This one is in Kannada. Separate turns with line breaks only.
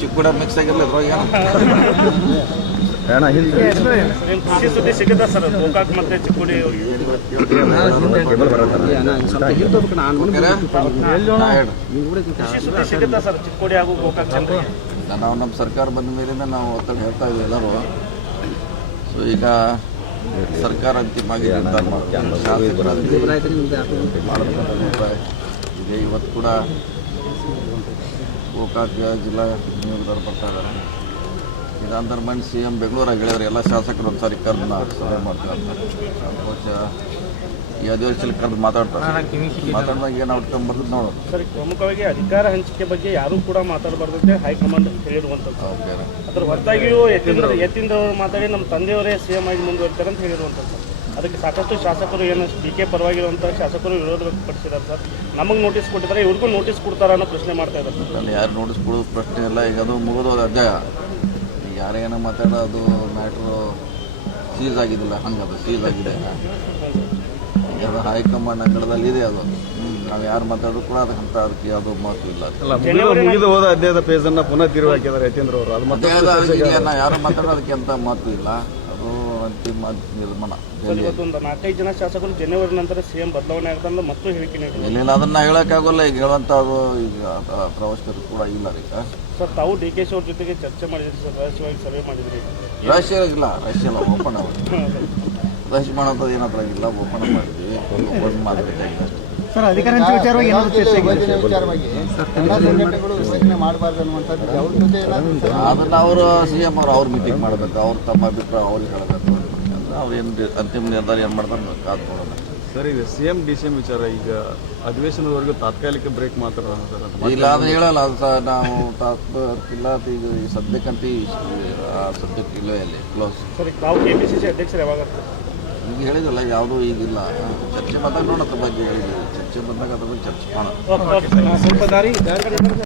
ಚಿಕ್ಕುಡ ಮಿಕ್ಸ್ ಆಗಿರಲಿ
ಖುಷಿ ಸುದ್ದಿ ಸಿಗುತ್ತಾ ಸರ್? ಗೋಕಾಕ್ ಮತ್ತೆ ಚಿಕ್ಕೋಡಿ ಖುಷಿ ಸುದ್ದಿ ಸಿಗುತ್ತಾ ಸರ್? ಚಿಕ್ಕೋಡಿ ಹಾಗೂ ಗೋಕಾಕ್ ಜನರಿಗೆ.
ನಾವು ನಮ್ಮ ಸರ್ಕಾರ ಬಂದ ಮೇಲಿಂದ ನಾವು ಒತ್ತಡ ಹೇಳ್ತಾ ಇದ್ದೀವಿ ಎಲ್ಲರೂ. ಸೊ ಈಗ ಸರ್ಕಾರ ಅಂತಿಮವಾಗಿ ನಿರ್ಧಾರ ಮಾಡ್ತಾರೆ. ಶಾಸಕರ ಅಂತ ಇದೆ. ಇವತ್ತು ಕೂಡ ಗೋಕಾಕ್ ಜಿಲ್ಲಾ ನಿಯೋಗದವ್ರು ಬರ್ತಾ ಇದ್ದಾರೆ ಇದಾದ್ರ ಮಂದಿ ಸಿ ಎಂ ಬೆಂಗಳೂರಾಗ ಹೇಳಿದ್ರು ಎಲ್ಲ ಶಾಸಕರು ಒಂದ್ಸಾರಿ ಕರೆದು ನಾವು ಸಭೆ ಮಾಡ್ತಾರೆ. ಈ ಅಧಿವೇಶನ ಕರೆದು ಮಾತಾಡ್ತಾರೆ. ಮಾತಾಡಿದಾಗ ಏನು ಔಟ್ಕಮ್ ಬರ್ತದೆ ನೋಡೋದು.
ಸರ್ ಪ್ರಮುಖವಾಗಿ ಅಧಿಕಾರ ಹಂಚಿಕೆ ಬಗ್ಗೆ ಯಾರೂ ಕೂಡ ಮಾತಾಡಬಾರ್ದು ಅಂತ ಹೈಕಮಾಂಡ್ ಹೇಳಿರುವಂಥದ್ದು. ಅದ್ರ ಹೊರತಾಗಿಯೂ ಯತೀಂದ್ರ ಯತೀಂದ್ರ ಅವರು ಮಾತಾಡಿ ನಮ್ಮ ತಂದೆಯವರೇ ಸಿ ಎಂ ಆಗಿ ಮುಂದುವರಿತಾರೆ ಅಂತ ಹೇಳಿರುವಂಥದ್ದು. ಅದಕ್ಕೆ ಸಾಕಷ್ಟು ಶಾಸಕರು ಏನು ಟೀಕೆ ಪರವಾಗಿರುವಂಥ ಶಾಸಕರು ವಿರೋಧ ವ್ಯಕ್ತಪಡಿಸಿದ್ದಾರೆ ಸರ್. ನಮಗೆ ನೋಟಿಸ್ ಕೊಟ್ಟಿದ್ದಾರೆ ಇವ್ರಿಗೂ ನೋಟಿಸ್ ಕೊಡ್ತಾರ ಅನ್ನೋ ಪ್ರಶ್ನೆ ಮಾಡ್ತಾ ಇದ್ದಾರೆ ಸರ್.
ಅಲ್ಲಿ ಯಾರು ನೋಟಿಸ್ ಕೊಡೋದು ಪ್ರಶ್ನೆ ಇಲ್ಲ ಈಗ ಅದು ಮುಗಿದೋದ ಅಧ್ಯಾಯ. ಈಗ ಯಾರೇನೋ ಮಾತಾಡೋ ಅದು ಮ್ಯಾಟ್ರು ಸೀಸ್ ಆಗಿದ್ದಿಲ್ಲ ಹಂಗೆ ಅದು ಸೀಸ್ ಆಗಿದೆ. ಈಗ ಅದು ಹೈಕಮಾಂಡ್ ಅಂಗಡದಲ್ಲಿ ಇದೆ ಅದು. ನಾವು ಯಾರು ಮಾತಾಡೋದು ಕೂಡ ಅದಕ್ಕಂತ ಅದಕ್ಕೆ ಯಾವುದೋ ಮಾತು ಇಲ್ಲ
ಮುಗಿದು ಹೋದ ಅಧ್ಯಾಯದ ಪೇಜನ್ನು ಪುನಃ ತಿರುವು ಹಾಕಿದ್ದಾರೆ ಯತೀಂದ್ರ ಅವರು. ಅದು ಮತ್ತೆ
ಈಗ ಯಾರು ಮಾತಾಡೋ ಅದಕ್ಕೆ ಅಂತ ಮಾತು ಇಲ್ಲ. ಅಂತಿಮ ನಿರ್ಮಾಣ.
ಸರ್ ಇವತ್ತು ಒಂದು ನಾಲ್ಕೈದು ಜನ ಶಾಸಕರು ಜನವರಿ ನಂತರ ಸಿಎಂ ಬದಲಾವಣೆ ಆಗುತ್ತೆ ಅಂತ ಮತ್ತೂ ಹೇಳಿಕೆ ನೀಡಿದ್ರು
ಇಲ್ಲ ಅದನ್ನ ಹೇಳೋಕ್ಕಾಗೋಲ್ಲ ಈಗ ಹೇಳುವಂಥ ಅದು ಈಗ ಅದ್ರ ಅವಶ್ಯಕತೆ ಕೂಡ ಇಲ್ಲ ಈಗ
ಸರ್ ತಾವು ಡಿ ಕೆ ಶಿ ಅವ್ರ ಜೊತೆಗೆ ಚರ್ಚೆ ಮಾಡಿದ್ರಿ ಸರ್ ರಹಸ್ಯವಾಗಿ ಸರ್ವೆ ಮಾಡಿದ್ರಿ.
ರಹಸ್ಯ ಇಲ್ಲ ರಹಸ್ಯ ಇಲ್ಲ ಓಪನ್ ಅವರು ರಹಸ್ಯ ಮಾಡೋದು ಓಪನ್ ಮಾಡಿದ್ವಿ. ಓಪನ್ ಮಾಡಬೇಕಾಗಿದೆ ಅಷ್ಟೇ
ಸರ್? ಅಧಿಕಾರ ವಿಚಾರವಾಗಿ
ಮಾಡಬಾರ್ದು ಅನ್ನುವಂಥದ್ದು
ಅದನ್ನ ಅವರು ಸಿ ಎಂ ಅವರು ಅವ್ರ ಮೀಟಿಂಗ್ ಮಾಡಬೇಕು ಅವ್ರು ತಮ್ಮ ಅಭಿಪ್ರಾಯ ಅವ್ರಿಗೆ ಹೇಳಬೇಕು. ಅವ್ರು ಏನು ಅಂತಿಮ ನಿರ್ಧಾರ ಏನು ಮಾಡ್ತಾರೆ ಕಾದು ನೋಡೋಣ.
ಸರ್ ಇದು C M D C M ವಿಚಾರ ಈಗ ಅಧಿವೇಶನದವರೆಗೂ ತಾತ್ಕಾಲಿಕ ಬ್ರೇಕ್ ಮಾತ್ರ ಸರ್
ಇಲ್ಲ ಅದು ಹೇಳಲ್ಲ ಅದು ಸಹ ನಾವು ಇಲ್ಲ ಅದು ಈಗ ಈ ಸದ್ಯಕ್ಕಂತ ಸದ್ಯಕ್ಕೆ ಸಬ್ಜೆಕ್ಟ್ ಇಲ್ಲವೇ ಇಲ್ಲಿ ಕ್ಲೋಸ್
ಸರ್ ಈಗ ತಾವು ಕೆ ಪಿ ಸಿ ಸಿ ಅಧ್ಯಕ್ಷರು ಯಾವಾಗ?
ಈಗ ಹೇಳಿದಲ್ಲ ಯಾವುದೂ ಈಗಿಲ್ಲ. ಚರ್ಚೆ ಬಂದಾಗ ನೋಡೋದ್ರ ಬಗ್ಗೆ ಹೇಳಿದ್ದೀವಿ. ಚರ್ಚೆ ಬಂದಾಗ ಅದ್ರ ಬಗ್ಗೆ ಚರ್ಚೆ ಮಾಡೋಣ.